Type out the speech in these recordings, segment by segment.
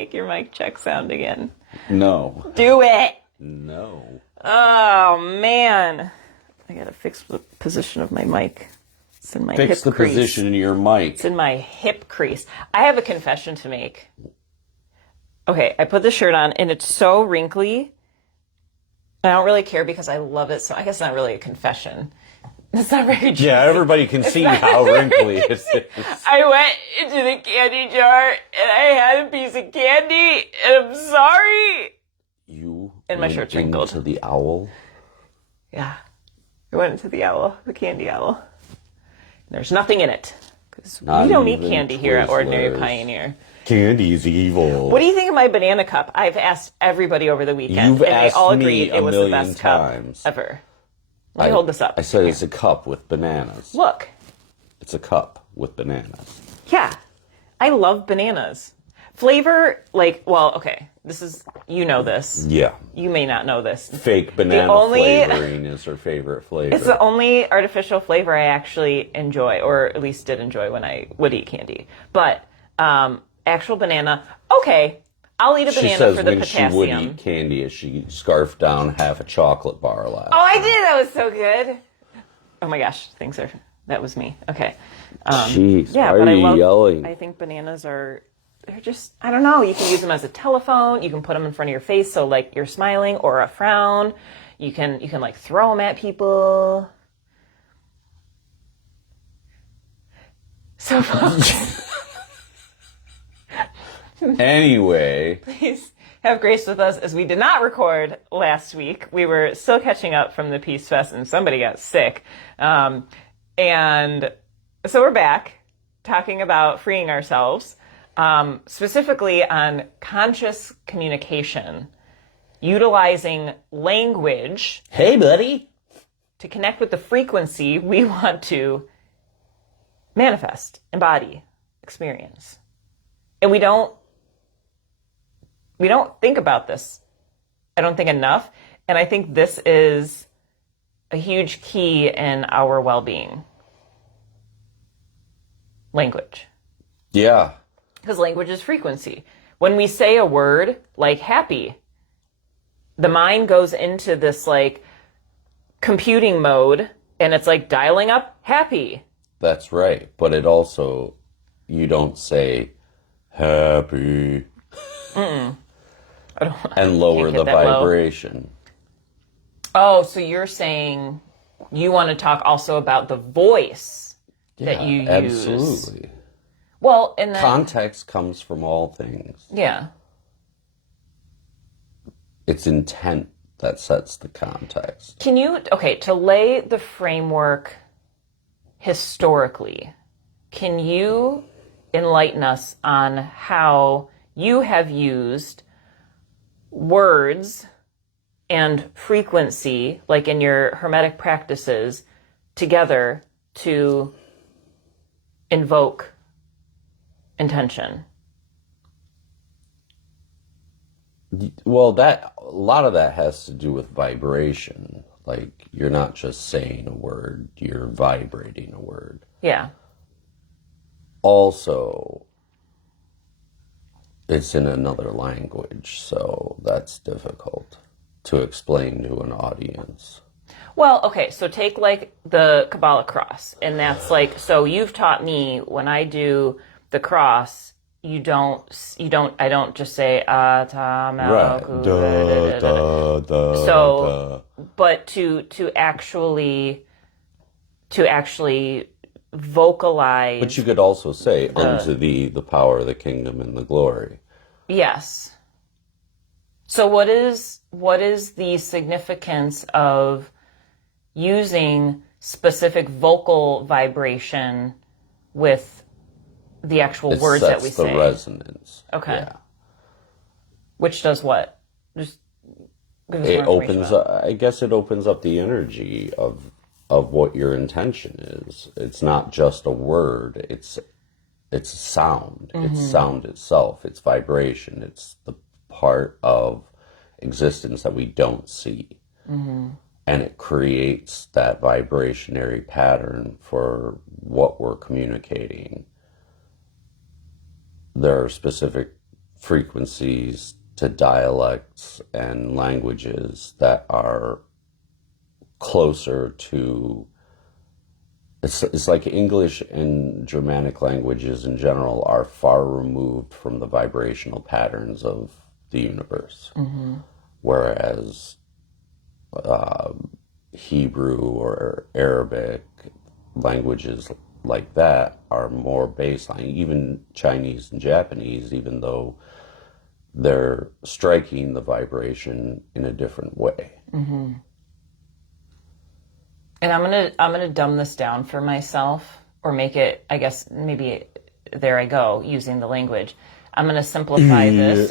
make your mic check sound again? No. Do it! No. Oh, man. I gotta fix the position of my mic. It's in my hip Fix the crease. position of your mic. It's in my hip crease. I have a confession to make. Okay, I put the shirt on, and it's so wrinkly. I don't really care because I love it, so I guess it's not really a confession. It's not very juicy. Yeah, everybody can see how wrinkly it is. I went into the candy jar, and I had a piece of candy, and I'm sorry. You And my shirt's wrinkled. into the owl? Yeah. I went into the owl, the candy owl. There's nothing in it. Because we don't eat candy here at Ordinary Pioneer. Candy's evil. What do you think of my banana cup? I've asked everybody over the weekend, You've and they asked all me agreed a it was the million best times. cup ever. Let me hold this up. I said it's a cup with bananas. Look. It's a cup with bananas. Yeah. I love bananas. Flavor, okay, this is, you know this. Yeah. You may not know this. Fake banana flavoring is her favorite flavor. It's the only artificial flavor I actually enjoy, or at least did enjoy when I would eat candy. But actual banana, okay, I'll eat a banana for the potassium. She says when she would eat candy, she scarfed down half a chocolate bar last. Oh, I did. That was so good. Oh my gosh, that was me. Okay. Jeez, yeah, why but are you yelling? I think bananas they're just, I don't know. You can use them as a telephone. You can put them in front of your face so like you're smiling or a frown. You can like throw them at people. So Anyway. Please have grace with us as we did not record last week. We were still catching up from the Peace Fest and somebody got sick. And so we're back talking about freeing ourselves, specifically on conscious communication, utilizing language. Hey, buddy. To connect with the frequency we want to manifest, embody, experience. And we don't think about this, I don't think, enough. And I think this is a huge key in our well-being. Language. Yeah. Because language is frequency. When we say a word like happy, the mind goes into this like computing mode, and it's like dialing up happy. That's right. But it also, you don't say happy. And lower the vibration. Oh, so you're saying you want to talk also about the voice that you use. Absolutely. Well, and then, context comes from all things. Yeah. It's intent that sets the context. To lay the framework historically, can you enlighten us on how you have used words and frequency, like in your Hermetic practices, together to invoke intention? Well, a lot of that has to do with vibration. Like, you're not just saying a word, you're vibrating a word. Yeah. Also, it's in another language, so that's difficult to explain to an audience. Well, okay, so take like the Kabbalah cross, and that's like, so you've taught me when I do the cross, I don't just say Ata Malku. So, but to actually vocalize. But you could also say, unto thee the power, the kingdom, and the glory. Yes. So what is the significance of using specific vocal vibration with the actual words that we say? It sets the resonance. Okay. Yeah. Which does what? Just give us it more opens up, I guess it opens up the energy of what your intention is. It's not just a word, it's sound. Mm-hmm. It's sound itself, it's vibration, it's the part of existence that we don't see. Mm-hmm. And it creates that vibrationary pattern for what we're communicating. There are specific frequencies to dialects and languages that are closer to it's like English and Germanic languages in general are far removed from the vibrational patterns of the universe, whereas Hebrew or Arabic languages like that are more baseline. Even Chinese and Japanese, even though they're striking the vibration in a different way. And I'm gonna dumb this down for myself, or make it, I guess, maybe there I go, using the language. I'm gonna simplify this.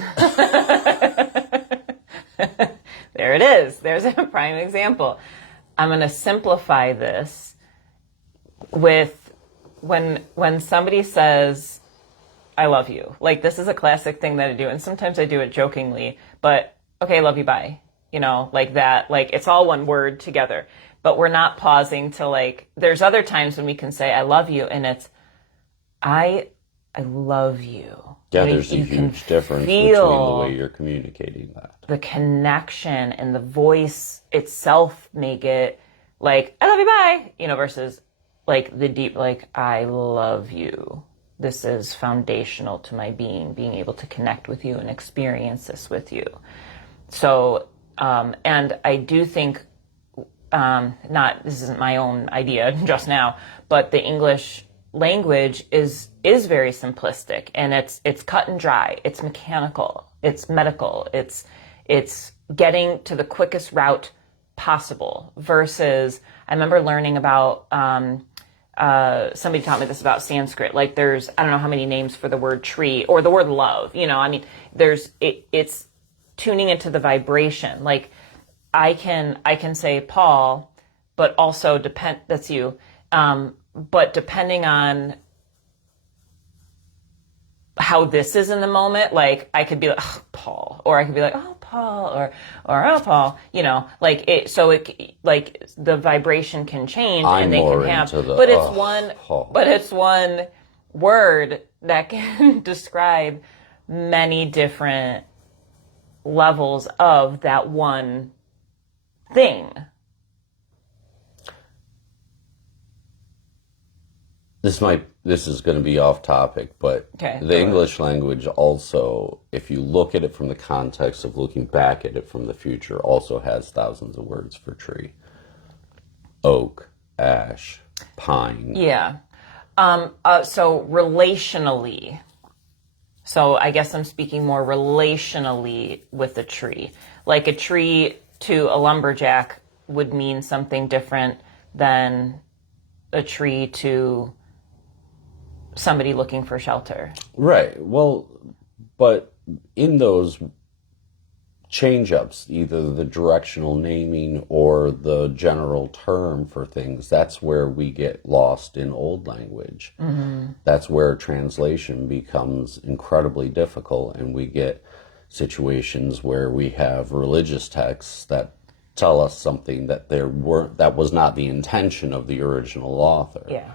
There it is. There's a prime example. I'm gonna simplify this with when somebody says, I love you. Like, this is a classic thing that I do, and sometimes I do it jokingly, but okay, love you, bye. You know, like that, like it's all one word together. But we're not pausing to, like, there's other times when we can say I love you and it's I love you. Yeah, You- there's a you can huge difference between feel the way you're communicating that. the connection and the voice itself make it like I love you, bye, you know, versus like the deep, like I love you. This is foundational to my being able to connect with you and experience this with you. So, and I do think, this isn't my own idea just now, but the English language is very simplistic, and it's cut and dry. It's mechanical. It's medical. It's getting to the quickest route possible. Versus, I remember learning about somebody taught me this about Sanskrit. Like, there's, I don't know how many names for the word tree or the word love. You know, I mean, it's tuning into the vibration. Like, I can say Paul, but also that's you. But depending on how this is in the moment, like I could be like, oh, Paul, or I could be like, oh, Paul, or oh, Paul, you know, like it. So it, like, the vibration can change, and they can have, but it's one word that can describe many different levels of that one thing. This is going to be off topic, but Okay, the English language also, if you look at it from the context of looking back at it from the future, also has thousands of words for tree. Oak, ash, pine. Yeah. So relationally, so I guess I'm speaking more relationally with a tree. Like, a tree to a lumberjack would mean something different than a tree to somebody looking for shelter. Right. Well, but in those change-ups, either the directional naming or the general term for things, that's where we get lost in old language. That's where translation becomes incredibly difficult, and we get situations where we have religious texts that tell us something that that was not the intention of the original author. Yeah.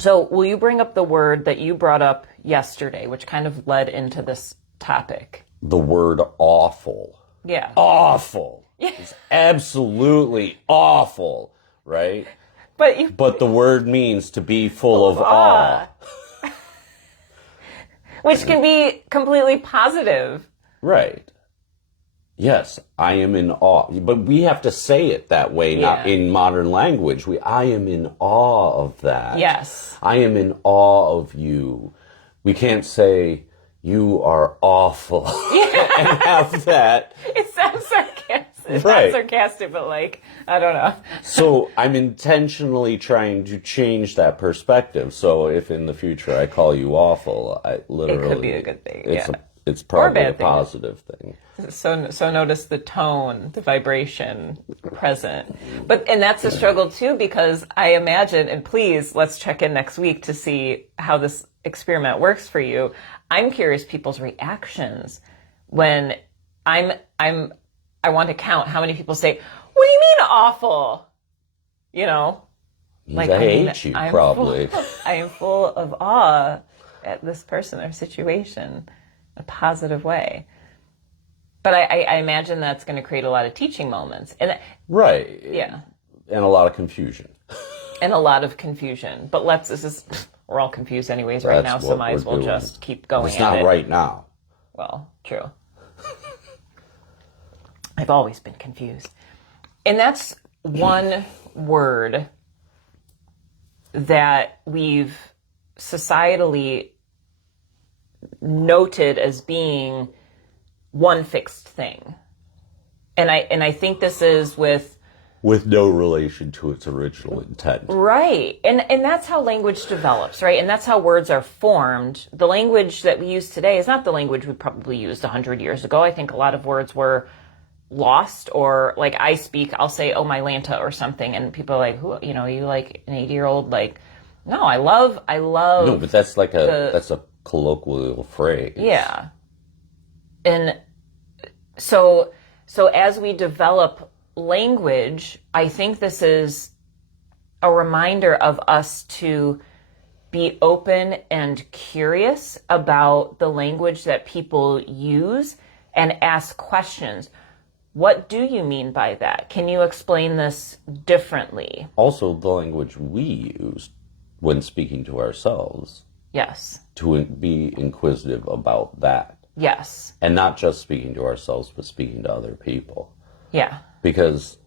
So will you bring up the word that you brought up yesterday, which kind of led into this topic? The word awful. Yeah. Awful. It's absolutely awful, right? But the word means to be full of awe. Which can be completely positive. Right. Yes, I am in awe. But we have to say it that way, not in modern language. I am in awe of that. Yes. I am in awe of you. We can't say, you are awful. And have that. It sounds sarcastic. It's Right. not sarcastic, but like, I don't know. So I'm intentionally trying to change that perspective. So if in the future I call you awful, I literally... It could be a good thing, It's probably a bad thing. positive thing. So notice the tone, the vibration present. And that's a struggle too, because I imagine, and please, let's check in next week to see how this experiment works for you. I'm curious people's reactions when I want to count how many people say, what do you mean awful? You know? I hate you, probably. I am full of awe at this person or situation in a positive way. But I imagine that's going to create a lot of teaching moments. And Right. yeah. And a lot of confusion. And a lot of confusion. But we're all confused anyways right now, so might as well just keep going. It's not right now. Well, true. I've always been confused. And that's one word that we've societally noted as being one fixed thing. And I think this is with no relation to its original intent. right. And that's how language develops, right? And that's how words are formed. The language that we use today is not the language we probably used 100 years ago. I think a lot of words were lost, or like I'll say, oh, my Lanta or something. And people are like, who, you like an 80-year-old? Like, no, I love. No, but that's like that's a colloquial phrase. Yeah. And so as we develop language, I think this is a reminder of us to be open and curious about the language that people use and ask questions. What do you mean by that? Can you explain this differently? Also, the language we use when speaking to ourselves. Yes. To be inquisitive about that. Yes. And not just speaking to ourselves, but speaking to other people. Yeah. Because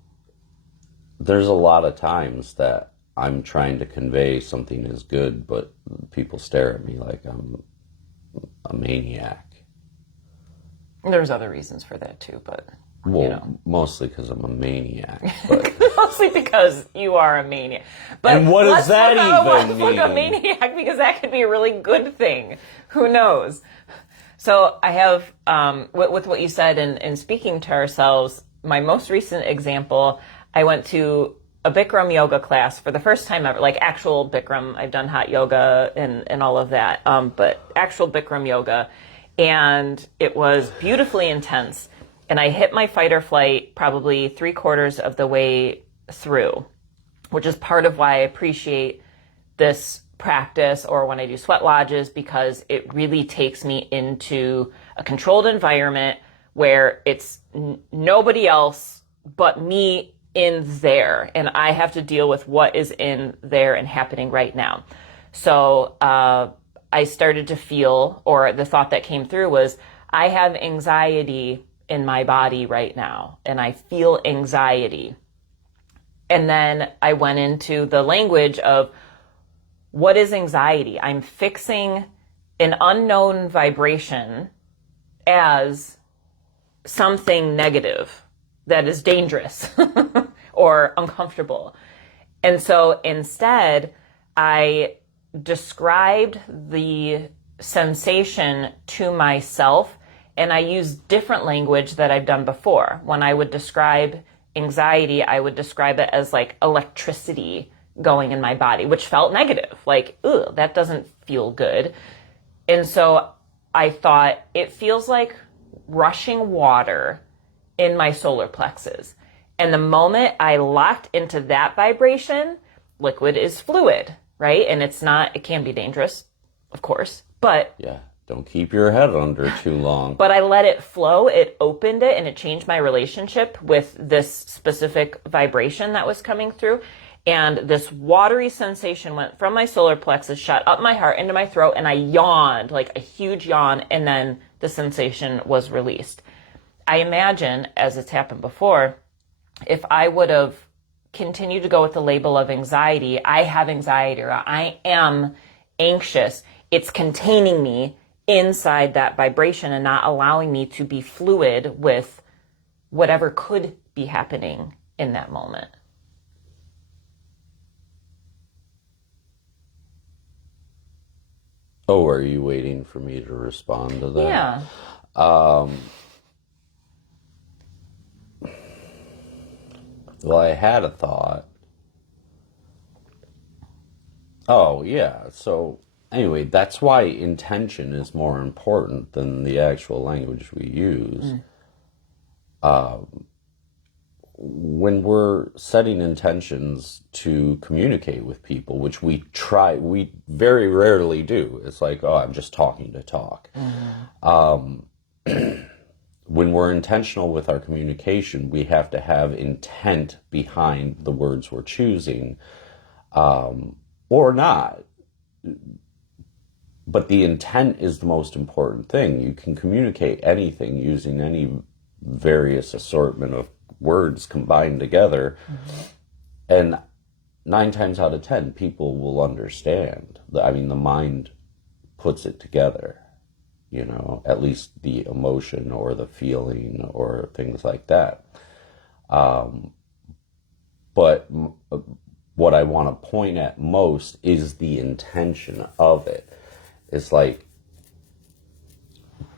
there's a lot of times that I'm trying to convey something as good, but people stare at me like I'm a maniac. There's other reasons for that too, but well, mostly because I'm a maniac. But mostly because you are a maniac. But and what does that even mean? Let's look a maniac, because that could be a really good thing. Who knows? So I have, with what you said in speaking to ourselves, my most recent example, I went to a Bikram yoga class for the first time ever, like actual Bikram. I've done hot yoga and all of that, but actual Bikram yoga. And it was beautifully intense. And I hit my fight or flight probably 3/4 of the way through, which is part of why I appreciate this practice, or when I do sweat lodges, because it really takes me into a controlled environment where it's nobody else but me in there. And I have to deal with what is in there and happening right now. So I started to feel, or the thought that came through was, I have anxiety in my body right now, and I feel anxiety. And then I went into the language of, what is anxiety? I'm fixing an unknown vibration as something negative that is dangerous or uncomfortable. And so instead, I described the sensation to myself, and I used different language that I've done before. When I would describe anxiety, I would describe it as like electricity going in my body, which felt negative. Like, ugh, that doesn't feel good. And so I thought, it feels like rushing water in my solar plexus. And the moment I locked into that vibration, liquid is fluid, right? And it can be dangerous, of course, but yeah, don't keep your head under too long. But I let it flow, it opened it, and it changed my relationship with this specific vibration that was coming through. And this watery sensation went from my solar plexus, shot up my heart into my throat, and I yawned, like a huge yawn, and then the sensation was released. I imagine, as it's happened before, if I would have continued to go with the label of anxiety, I have anxiety, or I am anxious, it's containing me inside that vibration and not allowing me to be fluid with whatever could be happening in that moment. Oh, are you waiting for me to respond to that? Yeah. Well, I had a thought. Oh, yeah. So, anyway, that's why intention is more important than the actual language we use. when we're setting intentions to communicate with people, which we very rarely do. It's like, oh, I'm just talking to talk. When we're intentional with our communication, we have to have intent behind the words we're choosing, or not. But the intent is the most important thing. You can communicate anything using any various assortment of words combined together. And 9 times out of 10, people will understand. I mean, the mind puts it together, at least the emotion or the feeling or things like that. But what I want to point at most is the intention of it. It's like,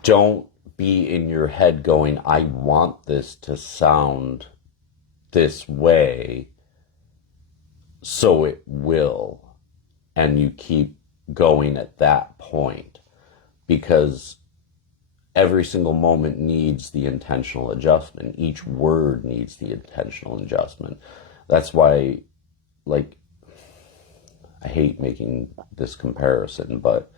don't be in your head going, I want this to sound this way, so it will. And you keep going at that point, because every single moment needs the intentional adjustment. Each word needs the intentional adjustment. That's why, like, I hate making this comparison, but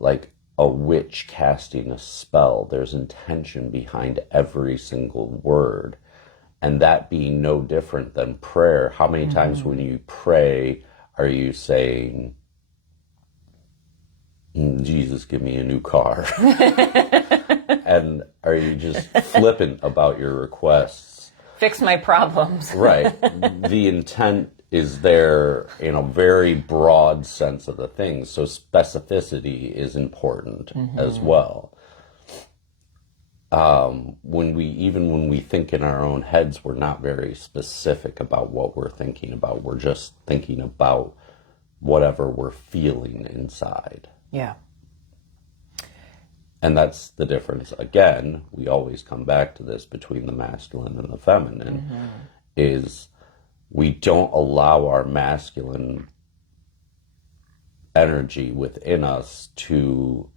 like a witch casting a spell, there's intention behind every single word. And that being no different than prayer. How many times when you pray are you saying, Jesus, give me a new car? And are you just flippant about your requests? Fix my problems. Right. The intent is there in a very broad sense of the thing. So specificity is important as well. When we think in our own heads, we're not very specific about what we're thinking about. We're just thinking about whatever we're feeling inside. Yeah. And that's the difference. Again, we always come back to this between the masculine and the feminine, is we don't allow our masculine energy within us to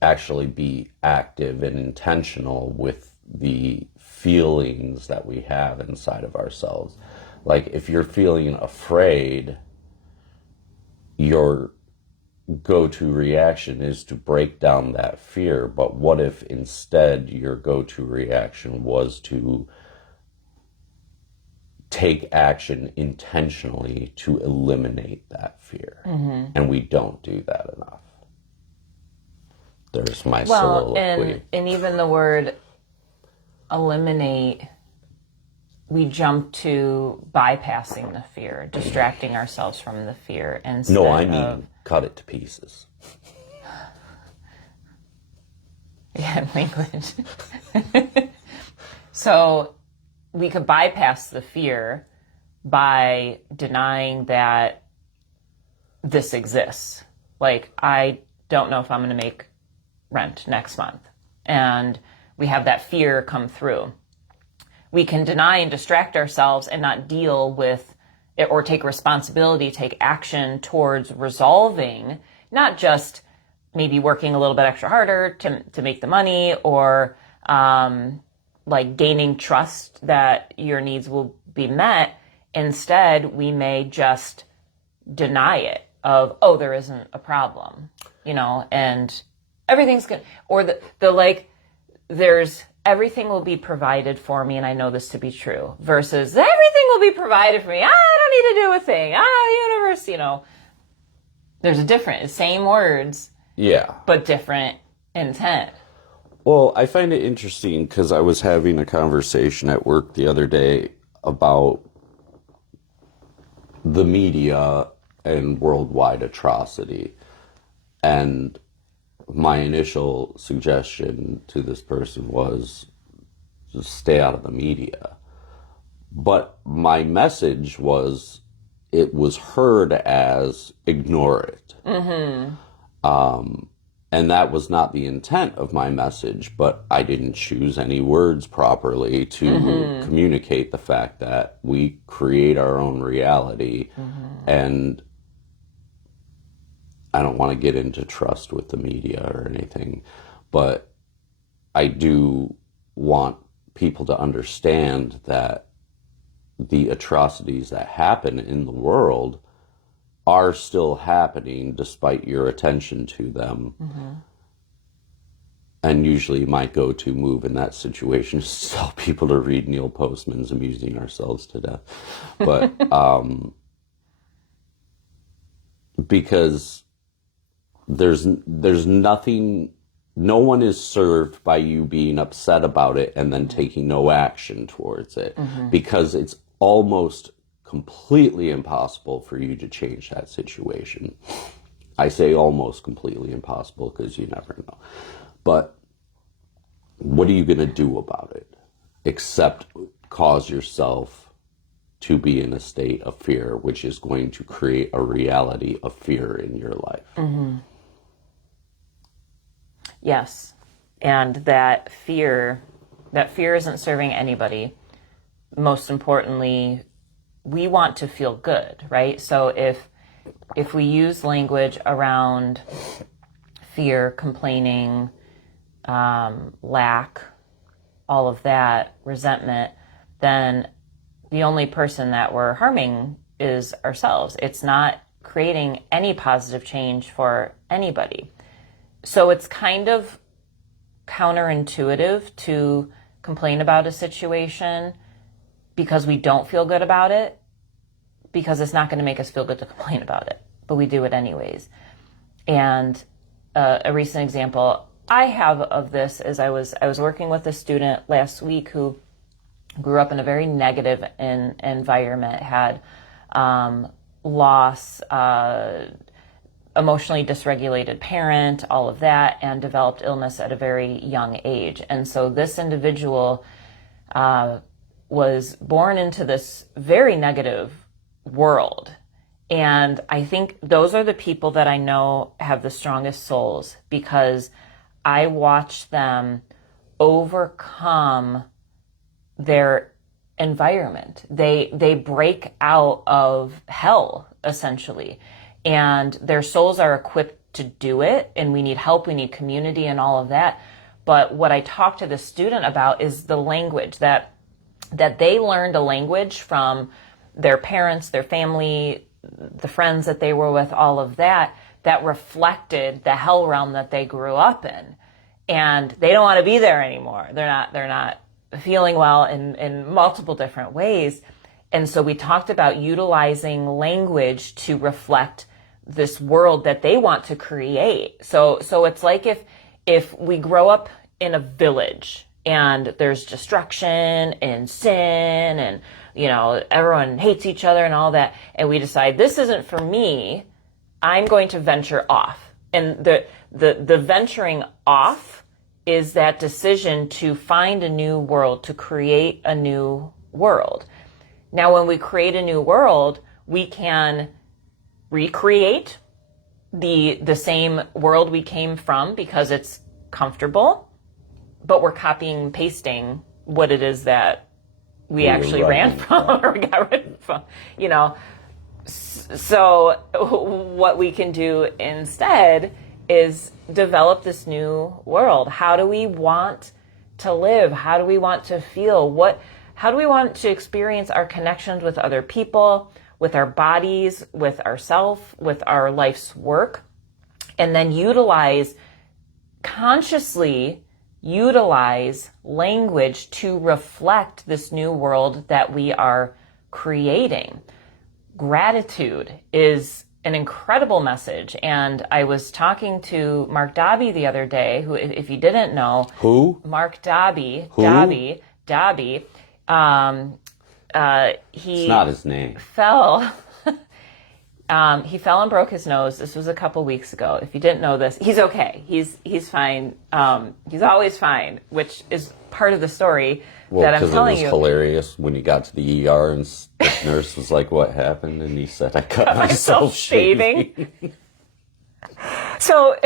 actually be active and intentional with the feelings that we have inside of ourselves. Like, if you're feeling afraid, your go-to reaction is to break down that fear. But what if instead your go-to reaction was to take action intentionally to eliminate that fear? And we don't do that enough. There's my soliloquy. And even the word eliminate, we jump to bypassing the fear, distracting ourselves from the fear instead No, I mean cut it to pieces. Yeah, language. So we could bypass the fear by denying that this exists. Like, I don't know if I'm going to make rent next month. And we have that fear come through. We can deny and distract ourselves and not deal with it, or take responsibility, take action towards resolving, not just maybe working a little bit extra harder to make the money, or like gaining trust that your needs will be met. Instead, we may just deny it of, oh, there isn't a problem, and everything's good. Or the like, there's, everything will be provided for me, and I know this to be true, versus everything will be provided for me. I don't need to do a thing. Universe, there's a difference. Same words. Yeah. But different intent. Well, I find it interesting because I was having a conversation at work the other day about the media and worldwide atrocity. And my initial suggestion to this person was just stay out of the media. But my message was, it was heard as ignore it. And that was not the intent of my message, but I didn't choose any words properly to communicate the fact that we create our own reality. And I don't want to get into trust with the media or anything, but I do want people to understand that the atrocities that happen in the world are still happening despite your attention to them. And usually my go-to move in that situation is to tell people to read Neil Postman's Amusing Ourselves to Death. But because there's nothing, no one is served by you being upset about it and then taking no action towards it, because it's almost completely impossible for you to change that situation. I say almost completely impossible because you never know. But what are you going to do about it except cause yourself to be in a state of fear, which is going to create a reality of fear in your life? Yes. And that fear isn't serving anybody. Most importantly, we want to feel good, right? So if we use language around fear, complaining, lack, all of that, resentment, then the only person that we're harming is ourselves. It's not creating any positive change for anybody. So it's kind of counterintuitive to complain about a situation because we don't feel good about it, because it's not going to make us feel good to complain about it, but we do it anyways. And a recent example I have of this is I was working with a student last week who grew up in a very negative environment, had loss, emotionally dysregulated parent, all of that, and developed illness at a very young age. And so this individual was born into this very negative world. And I think those are the people that I know have the strongest souls, because I watched them overcome their environment. They break out of hell, essentially. And their souls are equipped to do it. And we need help, we need community and all of that. But what I talked to the student about is the language that they learned, a language from their parents, their family, the friends that they were with, all of that, that reflected the hell realm that they grew up in. And they don't want to be there anymore. They're not feeling well in multiple different ways. And so we talked about utilizing language to reflect this world that they want to create. So it's like if we grow up in a village and there's destruction and sin and, everyone hates each other and all that, and we decide this isn't for me, I'm going to venture off. And the venturing off is that decision to find a new world, to create a new world. Now, when we create a new world, we can recreate the same world we came from because it's comfortable, but we're copying and pasting what it is that we actually ran from or got rid from, So what we can do instead is develop this new world. How do we want to live? How do we want to feel? How do we want to experience our connections with other people, with our bodies, with ourselves, with our life's work? And then consciously utilize language to reflect this new world that we are creating. Gratitude is an incredible message. And I was talking to Mark Dobby the other day, who, if you didn't know. Who? Mark Dobby. Who? Dobby. It's not his name. He fell and broke his nose. This was a couple weeks ago. If you didn't know this, he's okay. He's fine. He's always fine, which is part of the story that I'm telling you. It was hilarious when he got to the ER and the nurse was like, "What happened?" And he said, "I cut myself shaving." So,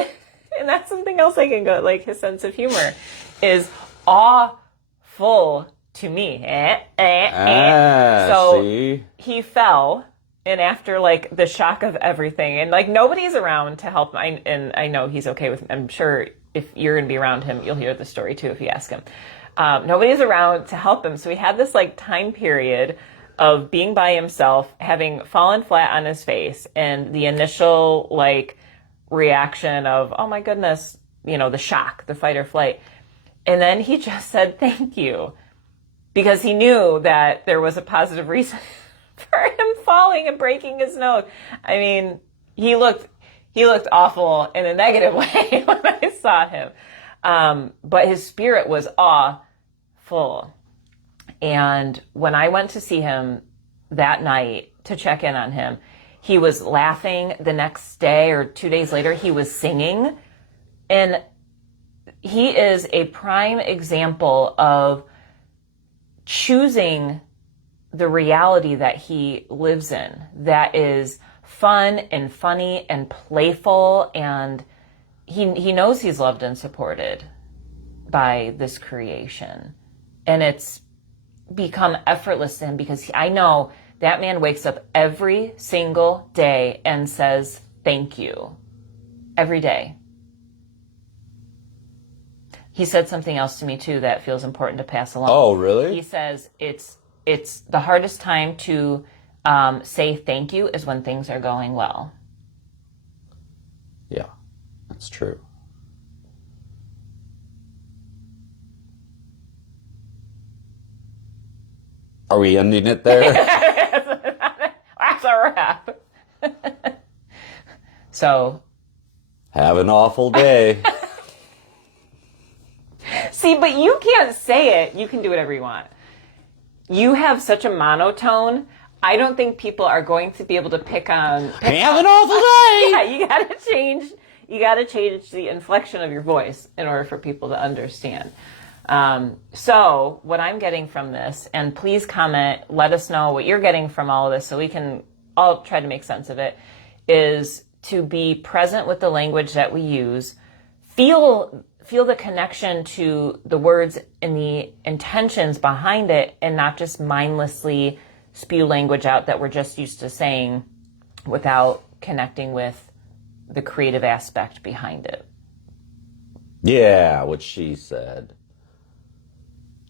and that's something else I can go, like his sense of humor is awful to me. So see? He fell. And after the shock of everything, and nobody's around to help him, and I know he's okay with him. I'm sure if you're going to be around him, you'll hear the story too if you ask him. Nobody's around to help him. So he had this like time period of being by himself, having fallen flat on his face, and the initial like reaction of, oh my goodness, the shock, the fight or flight. And then he just said, thank you, because he knew that there was a positive reason for him falling and breaking his nose. I mean, he looked awful in a negative way when I saw him. But his spirit was awful. And when I went to see him that night to check in on him, he was laughing. The next day or 2 days later, he was singing. And he is a prime example of choosing the reality that he lives in, that is fun and funny and playful, and he knows he's loved and supported by this creation. And it's become effortless to him because I know that man wakes up every single day and says thank you every day. He said something else to me too that feels important to pass along. Oh, really? He says it's the hardest time to say thank you is when things are going well. Yeah, that's true. Are we ending it there? That's a wrap. So. Have an awful day. See, but you can't say it. You can do whatever you want. You have such a monotone. I don't think people are going to be able to pick on. Have an awful day. Yeah, you gotta change. You gotta change the inflection of your voice in order for people to understand. So what I'm getting from this, and please comment, let us know what you're getting from all of this so we can all try to make sense of it, is to be present with the language that we use, feel the connection to the words and the intentions behind it, and not just mindlessly spew language out that we're just used to saying without connecting with the creative aspect behind it. Yeah, what she said.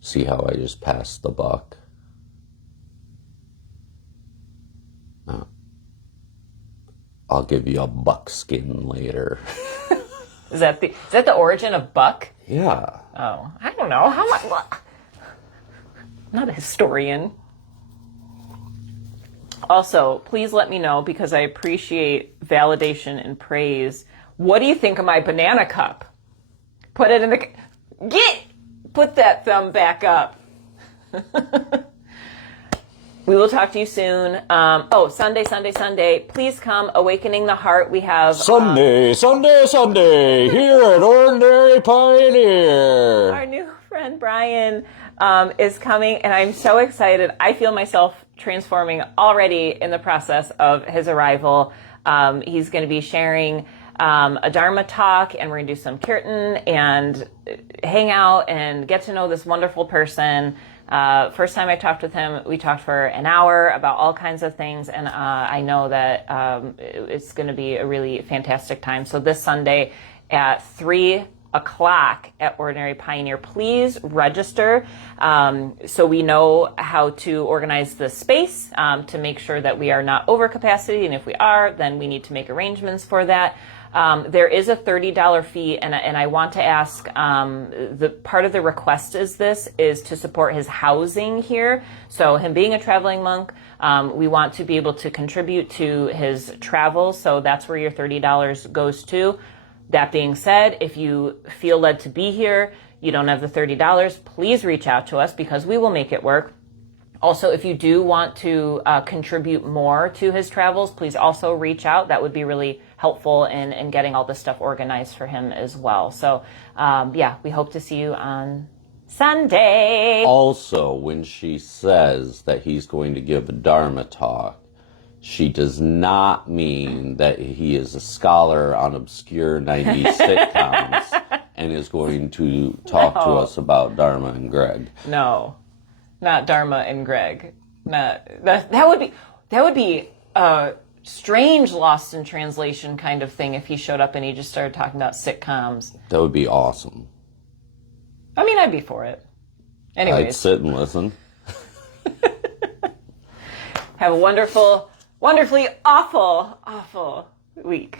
See how I just passed the buck? I'll give you a buckskin later. Is that the origin of buck? Yeah. Oh, I don't know. How much? I'm not a historian. Also, please let me know, because I appreciate validation and praise. What do you think of my banana cup? Put it in the... Put that thumb back up. We will talk to you soon. Sunday. Please come. Awakening the Heart. We have... Sunday, here at Ordinary Pioneer. Our new friend Brian is coming, and I'm so excited. I feel myself transforming already in the process of his arrival. He's going to be sharing a Dharma talk, and we're going to do some kirtan and hang out and get to know this wonderful person. First time I talked with him, we talked for an hour about all kinds of things, and I know that it's going to be a really fantastic time. So this Sunday at 3 o'clock at Ordinary Pioneer, please register so we know how to organize the space to make sure that we are not over capacity, and if we are, then we need to make arrangements for that. There is a $30 fee, and I want to ask, the part of the request is to support his housing here. So him being a traveling monk, we want to be able to contribute to his travel, so that's where your $30 goes to. That being said, if you feel led to be here, you don't have the $30, please reach out to us, because we will make it work. Also, if you do want to contribute more to his travels, please also reach out. That would be really helpful in getting all this stuff organized for him as well. So, we hope to see you on Sunday. Also, when she says that he's going to give a Dharma talk, she does not mean that he is a scholar on obscure 90s sitcoms and is going to talk to us about Dharma and Greg. No. Not Dharma and Greg. That would be a strange Lost in Translation kind of thing if he showed up and he just started talking about sitcoms. That would be awesome. I mean, I'd be for it. I'd Anyways, sit and listen. have a wonderful, wonderfully awful, awful week.